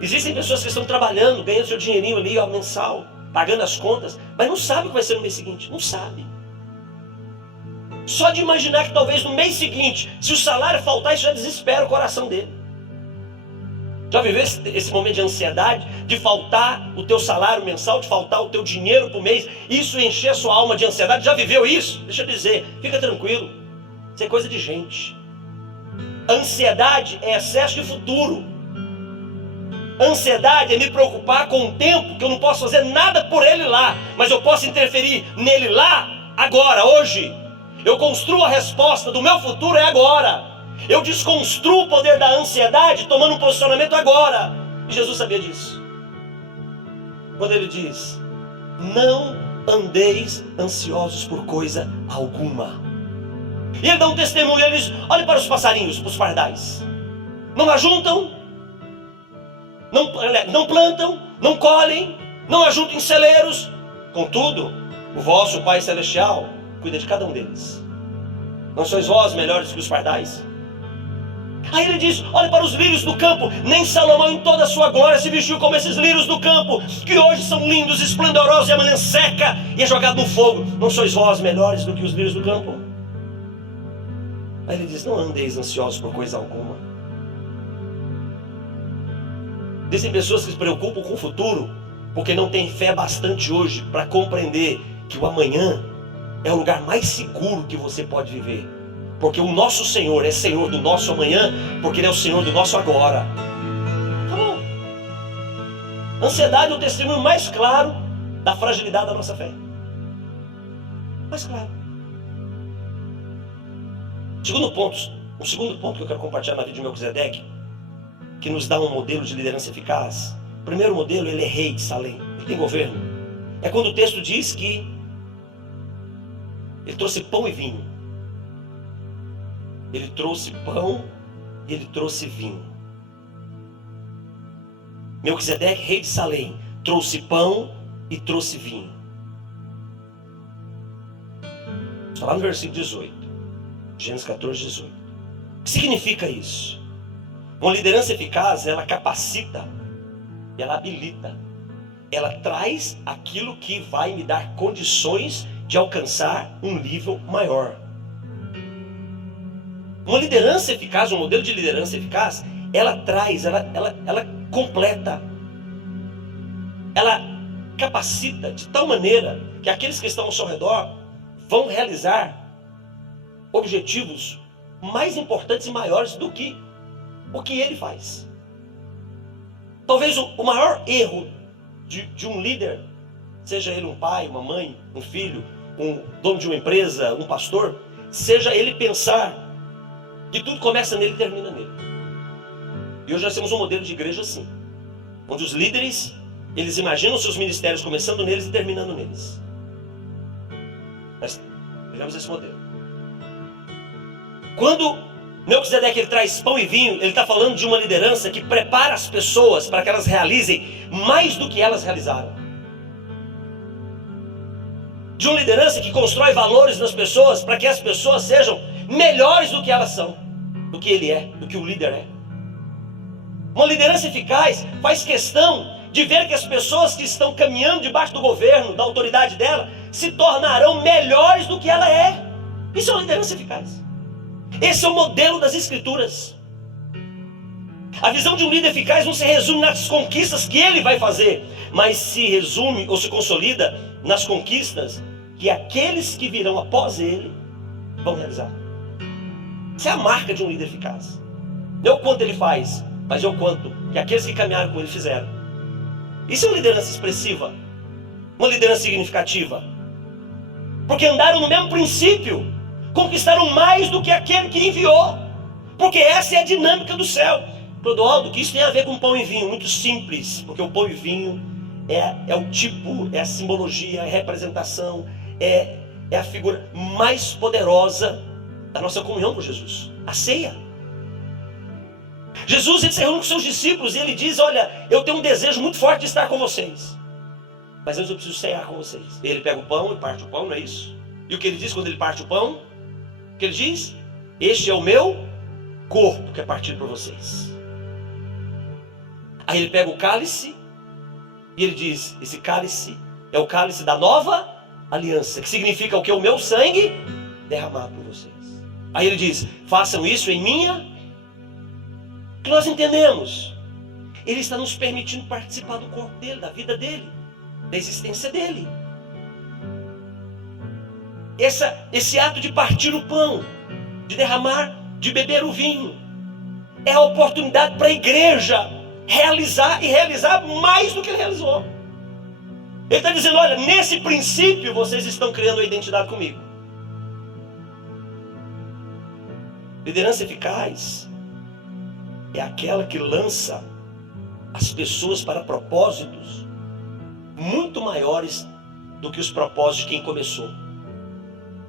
Existem pessoas que estão trabalhando, ganhando seu dinheirinho ali, ó, mensal, pagando as contas, mas não sabem o que vai ser no mês seguinte. Não sabe. Só de imaginar que talvez no mês seguinte, se o salário faltar, isso já desespera o coração dele. Já viveu esse momento de ansiedade, de faltar o teu salário mensal, de faltar o teu dinheiro por mês, isso encher a sua alma de ansiedade? Já viveu isso? Deixa eu dizer, fica tranquilo, isso é coisa de gente. Ansiedade é excesso de futuro. Ansiedade é me preocupar com um tempo que eu não posso fazer nada por ele lá, mas eu posso interferir nele lá, agora, hoje. Eu construo a resposta do meu futuro é agora. Eu desconstruo o poder da ansiedade tomando um posicionamento agora. E Jesus sabia disso. Quando ele diz: não andeis ansiosos por coisa alguma. E ele dá um testemunho, ele diz: olhe para os passarinhos, para os pardais. Não ajuntam, não plantam, não colhem, não ajuntam em celeiros. Contudo, o vosso Pai Celestial cuida de cada um deles. Não sois vós melhores que os pardais? Aí ele diz: olhe para os lírios do campo. Nem Salomão em toda a sua glória se vestiu como esses lírios do campo, que hoje são lindos, esplendorosos, e amanhã seca e é jogado no fogo. Não sois vós melhores do que os lírios do campo? Aí ele diz: não andeis ansiosos por coisa alguma. Existem pessoas que se preocupam com o futuro porque não têm fé bastante hoje para compreender que o amanhã é o lugar mais seguro que você pode viver. Porque o nosso Senhor é Senhor do nosso amanhã, porque Ele é o Senhor do nosso agora. Tá bom. Ansiedade é o testemunho mais claro da fragilidade da nossa fé. Mais claro. O segundo ponto que eu quero compartilhar na vida de Melquisedeque, que nos dá um modelo de liderança eficaz. O primeiro modelo, ele é rei de Salém, ele tem governo. É quando o texto diz que ele trouxe pão e vinho. Ele trouxe pão e ele trouxe vinho. Melquisedeque, rei de Salém, trouxe pão e trouxe vinho. Está lá no versículo 18. Gênesis 14, 18. O que significa isso? Uma liderança eficaz, ela capacita ela habilita, ela traz aquilo que vai me dar condições de alcançar um nível maior. Uma liderança eficaz, um modelo de liderança eficaz, ela traz, ela completa, ela capacita de tal maneira que aqueles que estão ao seu redor vão realizar objetivos mais importantes e maiores do que o que ele faz. Talvez o maior erro de um líder, seja ele um pai, uma mãe, um filho, um dono de uma empresa, um pastor, seja ele pensar que tudo começa nele e termina nele. E hoje nós temos um modelo de igreja assim, onde os líderes, eles imaginam seus ministérios começando neles e terminando neles. Nós tivemos esse modelo. Quando Melquisedeque ele traz pão e vinho, ele está falando de uma liderança que prepara as pessoas para que elas realizem mais do que elas realizaram. De uma liderança que constrói valores nas pessoas para que as pessoas sejam melhores do que elas são, do que ele é, do que o líder é. Uma liderança eficaz faz questão de ver que as pessoas que estão caminhando debaixo do governo, da autoridade dela, se tornarão melhores do que ela é. Isso é uma liderança eficaz. Esse é o modelo das Escrituras. A visão de um líder eficaz não se resume nas conquistas que ele vai fazer, mas se resume ou se consolida nas conquistas que aqueles que virão após ele vão realizar. Essa é a marca de um líder eficaz. Não é o quanto ele faz, mas é o quanto que aqueles que caminharam com ele fizeram. Isso é uma liderança expressiva, uma liderança significativa, porque andaram no mesmo princípio, conquistaram mais do que aquele que enviou, porque essa é a dinâmica do céu. Clodoaldo, que isso tem a ver com pão e vinho, muito simples, porque o pão e vinho é o tipo, é a simbologia, é a representação, é a figura mais poderosa da nossa comunhão com Jesus, a ceia. Jesus ele se reúne com seus discípulos e ele diz: olha, eu tenho um desejo muito forte de estar com vocês, mas antes eu preciso cear com vocês. Ele pega o pão e parte o pão, não é isso? E o que ele diz quando ele parte o pão? O que ele diz? Este é o meu corpo que é partido por vocês. Aí ele pega o cálice e ele diz: esse cálice é o cálice da nova aliança, que significa o que? O meu sangue derramado por vocês. Aí ele diz: façam isso em minha. Que nós entendemos, ele está nos permitindo participar do corpo dele, da vida dele, da existência dele. Esse ato de partir o pão, de derramar, de beber o vinho, é a oportunidade para a igreja realizar e realizar mais do que ele realizou. Ele está dizendo: olha, nesse princípio vocês estão criando a identidade comigo. Liderança eficaz é aquela que lança as pessoas para propósitos muito maiores do que os propósitos de quem começou.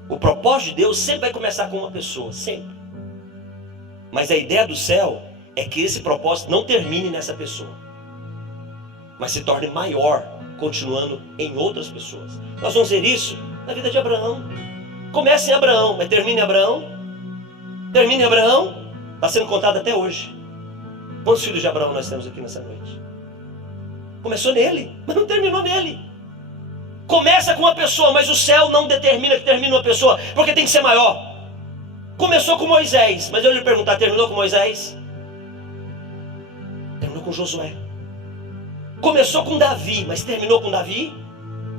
O propósito de Deus sempre vai começar com uma pessoa, sempre. Mas a ideia do céu é que esse propósito não termine nessa pessoa, mas se torne maior, continuando em outras pessoas. Nós vamos ver isso na vida de Abraão. Começa em Abraão, mas termina em Abraão. Termina em Abraão, está sendo contado até hoje. Quantos filhos de Abraão nós temos aqui nessa noite? Começou nele, mas não terminou nele. Começa com uma pessoa, mas o céu não determina que termine uma pessoa, porque tem que ser maior. Começou com Moisés, mas eu lhe perguntar, terminou com Moisés? Terminou com Josué. Começou com Davi, mas terminou com Davi?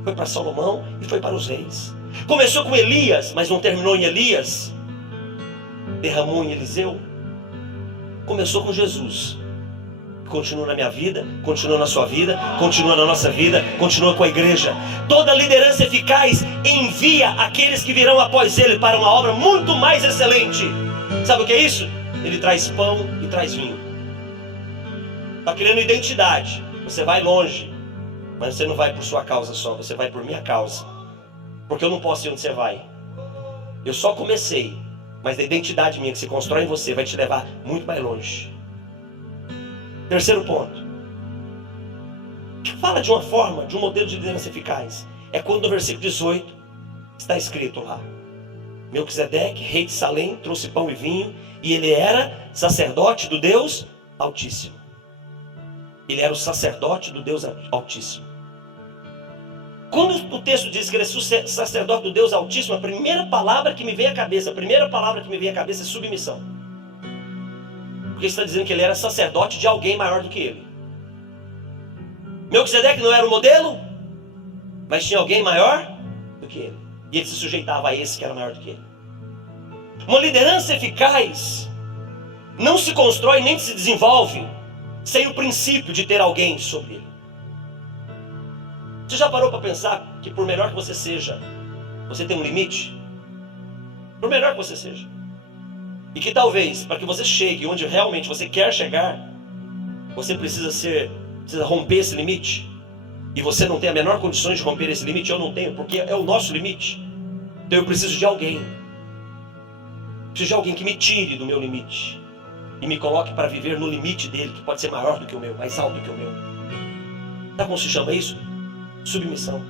Foi para Salomão e foi para os reis. Começou com Elias, mas não terminou em Elias? Derramou em Eliseu? Começou com Jesus, continua na minha vida, continua na sua vida, continua na nossa vida, continua com a igreja. Toda liderança eficaz envia aqueles que virão após ele para uma obra muito mais excelente. Sabe o que é isso? Ele traz pão e traz vinho. Está criando identidade. Você vai longe, mas você não vai por sua causa só, você vai por minha causa, porque eu não posso ir onde você vai. Eu só comecei, mas a identidade minha que se constrói em você vai te levar muito mais longe. Terceiro ponto, que fala de uma forma, de um modelo de liderança eficaz, é quando no versículo 18 está escrito lá: Melquisedeque, rei de Salém, trouxe pão e vinho, e ele era sacerdote do Deus Altíssimo. Ele era o sacerdote do Deus Altíssimo. Quando o texto diz que ele é sacerdote do Deus Altíssimo, a primeira palavra que me vem à cabeça é submissão. Porque está dizendo que ele era sacerdote de alguém maior do que ele. Melquisedeque não era o modelo, mas tinha alguém maior do que ele. E ele se sujeitava a esse que era maior do que ele. Uma liderança eficaz não se constrói nem se desenvolve sem o princípio de ter alguém sobre ele. Você já parou para pensar que por melhor que você seja, você tem um limite? Por melhor que você seja. E que talvez, para que você chegue onde realmente você quer chegar, você precisa romper esse limite. E você não tem a menor condição de romper esse limite. Eu não tenho, porque é o nosso limite. Então eu preciso de alguém. Preciso de alguém que me tire do meu limite e me coloque para viver no limite dele, que pode ser maior do que o meu, mais alto do que o meu. Sabe como se chama isso? Submissão.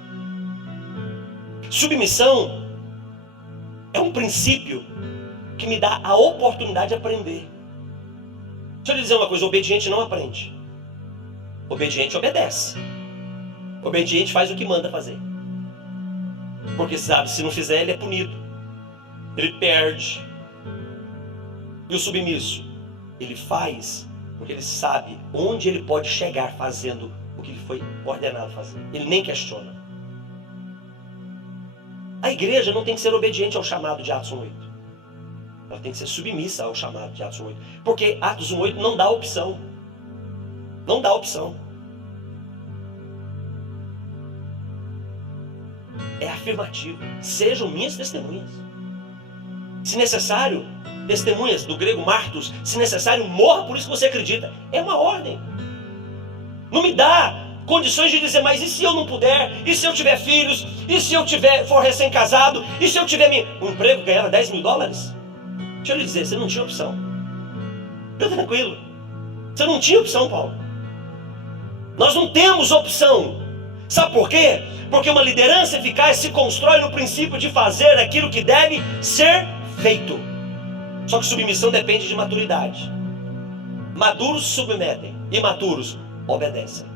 Submissão é um princípio que me dá a oportunidade de aprender. Deixa eu lhe dizer uma coisa: obediente não aprende. Obediente obedece. Obediente faz o que manda fazer. Porque sabe, se não fizer, ele é punido. Ele perde. E o submisso, ele faz porque ele sabe onde ele pode chegar fazendo o que ele foi ordenado fazer. Ele nem questiona. A igreja não tem que ser obediente ao chamado de Atos 1:8. Ela tem que ser submissa ao chamado de Atos 1:8. Porque Atos 1:8 não dá opção. Não dá opção. É afirmativo. Sejam minhas testemunhas. Se necessário, testemunhas, do grego martos, se necessário, morra por isso que você acredita. É uma ordem. Não me dá condições de dizer, mas e se eu não puder? E se eu tiver filhos? E se eu for recém-casado? E se eu tiver um emprego que ganhava $10 mil? Deixa eu lhe dizer, você não tinha opção. Fica tranquilo. Você não tinha opção, Paulo. Nós não temos opção. Sabe por quê? Porque uma liderança eficaz se constrói no princípio de fazer aquilo que deve ser feito. Só que submissão depende de maturidade. Maduros se submetem, imaturos obedecem.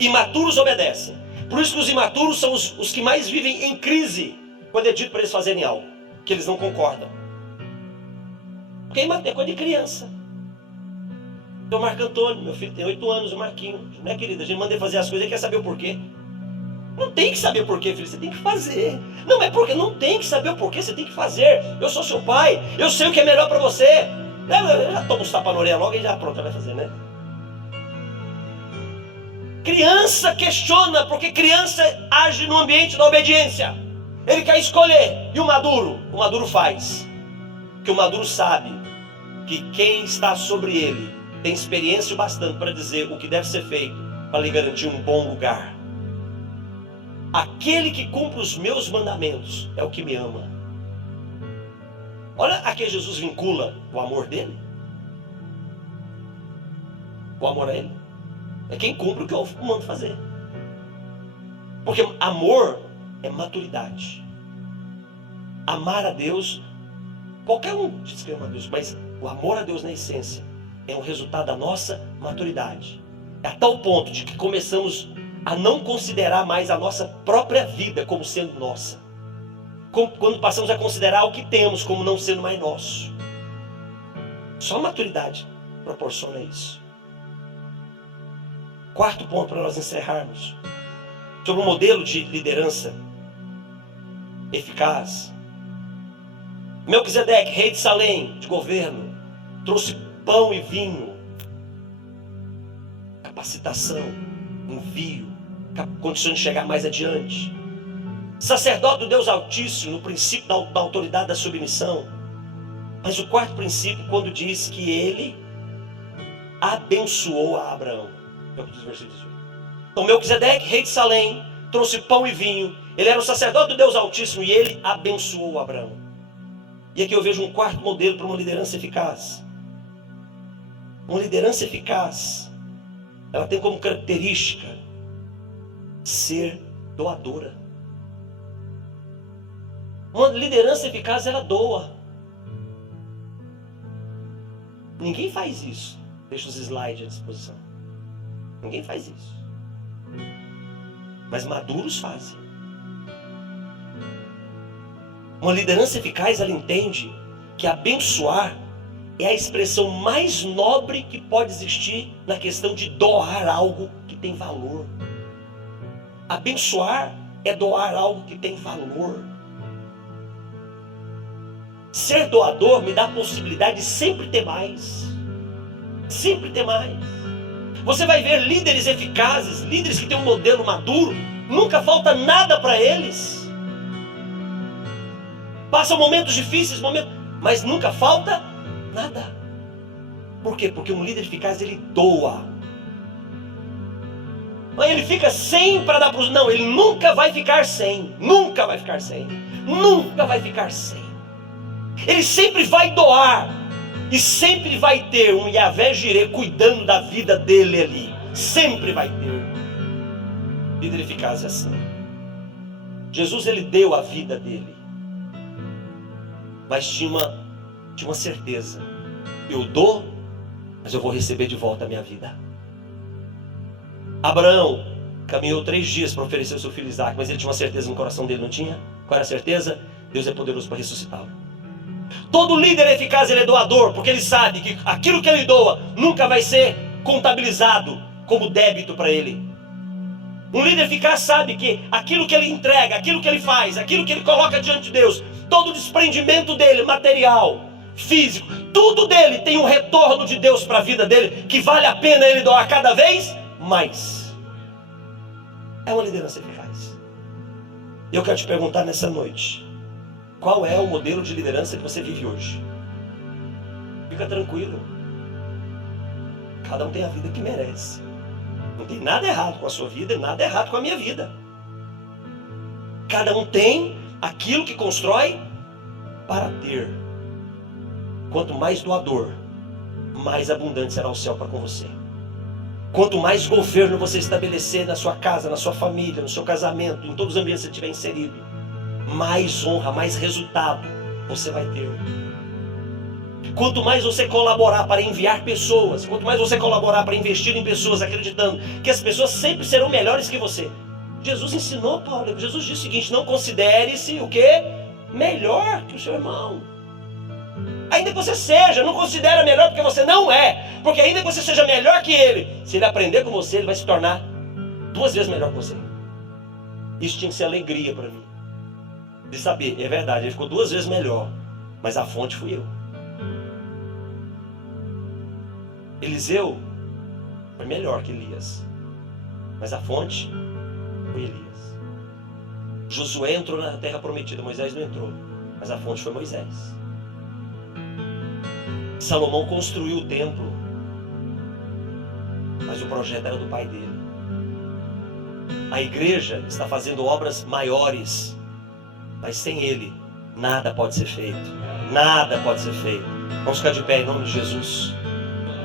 Imaturos obedecem. Por isso que os imaturos são os que mais vivem em crise quando é dito para eles fazerem algo que eles não concordam. Porque é coisa de criança. Então, Marco Antônio, meu filho tem 8 anos, o Marquinho, né, querida? A gente manda ele fazer as coisas e quer saber o porquê. Não tem que saber o porquê, filho, você tem que fazer. Não é porque não tem que saber o porquê, você tem que fazer. Eu sou seu pai, eu sei o que é melhor para você. Eu já tomo uns tapas na orelha logo e já pronto, vai fazer, né? Criança questiona, porque criança age no ambiente da obediência. Ele quer escolher. E o maduro faz. Porque o maduro sabe que quem está sobre ele tem experiência o bastante para dizer o que deve ser feito para lhe garantir um bom lugar. Aquele que cumpre os meus mandamentos é o que me ama. Olha a que Jesus vincula o amor dele. O amor a ele é quem cumpre o que eu mando fazer. Porque amor é maturidade. Amar a Deus, qualquer um diz que ama a Deus, mas o amor a Deus na essência é um resultado da nossa maturidade. É a tal ponto de que começamos a não considerar mais a nossa própria vida como sendo nossa. Quando passamos a considerar o que temos como não sendo mais nosso. Só a maturidade proporciona isso. Quarto ponto para nós encerrarmos. Sobre um modelo de liderança eficaz. Melquisedeque, rei de Salém, de governo, trouxe pão e vinho. Capacitação, envio, condições de chegar mais adiante. Sacerdote do Deus Altíssimo, no princípio da autoridade da submissão. Mas o quarto princípio, quando diz que ele abençoou a Abraão. É o que diz o versículo 18. Então Melquisedeque, rei de Salém, trouxe pão e vinho. Ele era o sacerdote do Deus Altíssimo e ele abençoou Abraão. E aqui eu vejo um quarto modelo para uma liderança eficaz. Uma liderança eficaz, ela tem como característica ser doadora. Uma liderança eficaz, ela doa. Ninguém faz isso. Deixa os slides à disposição. Ninguém faz isso. Mas maduros fazem. Uma liderança eficaz, ela entende que abençoar é a expressão mais nobre que pode existir na questão de doar algo que tem valor. Abençoar é doar algo que tem valor. Ser doador me dá a possibilidade de sempre ter mais. Sempre ter mais. Você vai ver líderes eficazes, líderes que têm um modelo maduro, nunca falta nada para eles. Passam momentos difíceis, mas nunca falta nada. Por quê? Porque um líder eficaz, ele doa. Mas ele fica sem para dar para os... Não, ele nunca vai ficar sem. Nunca vai ficar sem. Nunca vai ficar sem. Ele sempre vai doar. E sempre vai ter um Yahvé Jireh cuidando da vida dele ali. Sempre vai ter. Líder eficaz é assim. Jesus, ele deu a vida dele. Mas tinha uma certeza. Eu dou, mas eu vou receber de volta a minha vida. Abraão caminhou 3 dias para oferecer o seu filho Isaac, mas ele tinha uma certeza no coração dele, não tinha? Qual era a certeza? Deus é poderoso para ressuscitá-lo. Todo líder eficaz, ele é doador, porque ele sabe que aquilo que ele doa nunca vai ser contabilizado como débito para ele. Um líder eficaz sabe que aquilo que ele entrega, aquilo que ele faz, aquilo que ele coloca diante de Deus, todo o desprendimento dele, material, físico, tudo dele tem um retorno de Deus para a vida dele, que vale a pena ele doar cada vez mais. É uma liderança eficaz. Eu quero te perguntar nessa noite, qual é o modelo de liderança que você vive hoje? Fica tranquilo. Cada um tem a vida que merece. Não tem nada errado com a sua vida e nada errado com a minha vida. Cada um tem aquilo que constrói para ter. Quanto mais doador, mais abundante será o céu para com você. Quanto mais governo você estabelecer na sua casa, na sua família, no seu casamento, em todos os ambientes que você estiver inserido, mais honra, mais resultado você vai ter. Quanto mais você colaborar para enviar pessoas, quanto mais você colaborar para investir em pessoas, acreditando que as pessoas sempre serão melhores que você. Jesus ensinou, Paulo, Jesus disse o seguinte: não considere-se o quê? Melhor que o seu irmão. Ainda que você seja, não considera melhor porque você não é. Porque ainda que você seja melhor que ele, se ele aprender com você, ele vai se tornar 2 vezes melhor que você. Isso tinha que ser alegria para mim. De saber, é verdade, ele ficou 2 vezes melhor, mas a fonte fui eu. Eliseu foi melhor que Elias, mas a fonte foi Elias. Josué entrou na terra prometida, Moisés não entrou, mas a fonte foi Moisés. Salomão construiu o templo, mas o projeto era do pai dele. A igreja está fazendo obras maiores, mas sem ele, nada pode ser feito. Nada pode ser feito. Vamos ficar de pé em nome de Jesus.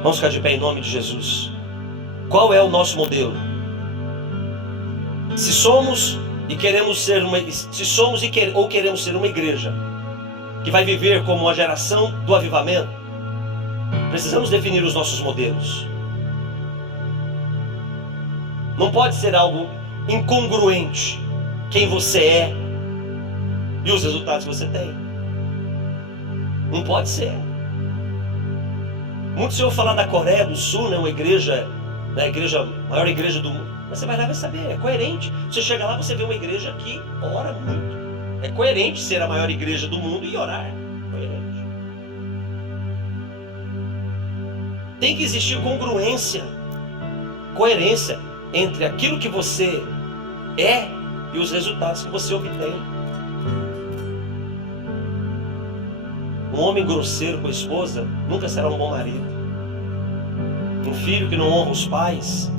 Vamos ficar de pé em nome de Jesus. Qual é o nosso modelo? Se somos e queremos ser ou queremos ser uma igreja que vai viver como uma geração do avivamento, precisamos definir os nossos modelos. Não pode ser algo incongruente quem você é e os resultados que você tem. Não pode ser. Muito se ouve falar da Coreia do Sul, né? Uma igreja, maior igreja do mundo. Mas você vai lá e vai saber, é coerente. Você chega lá, você vê uma igreja que ora muito. É coerente ser a maior igreja do mundo e orar. Coerente. Tem que existir congruência, coerência entre aquilo que você é e os resultados que você obtém. Um homem grosseiro com a esposa nunca será um bom marido. Um filho que não honra os pais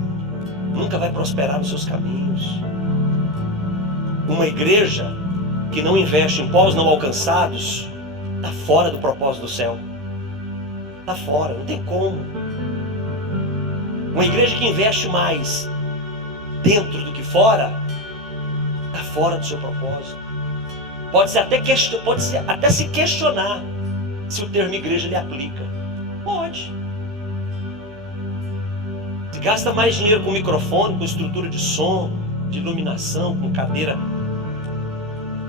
nunca vai prosperar nos seus caminhos. Uma igreja que não investe em povos não alcançados está fora do propósito do céu. Está fora, não tem como. Uma igreja que investe mais dentro do que fora está fora do seu propósito. Pode até se questionar se o termo igreja lhe aplica. Pode. gasta mais dinheiro com microfone, com estrutura de som, de iluminação, com cadeira,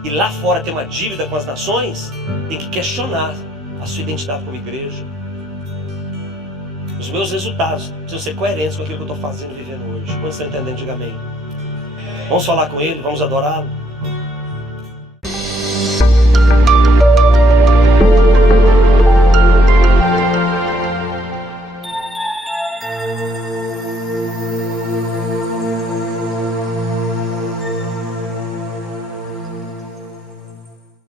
e lá fora tem uma dívida com as nações, tem que questionar a sua identidade como igreja. Os meus resultados precisam ser coerentes com aquilo que eu estou fazendo e vivendo hoje. Quando você está entendendo, diga amém. Vamos falar com Ele, vamos adorá-lo.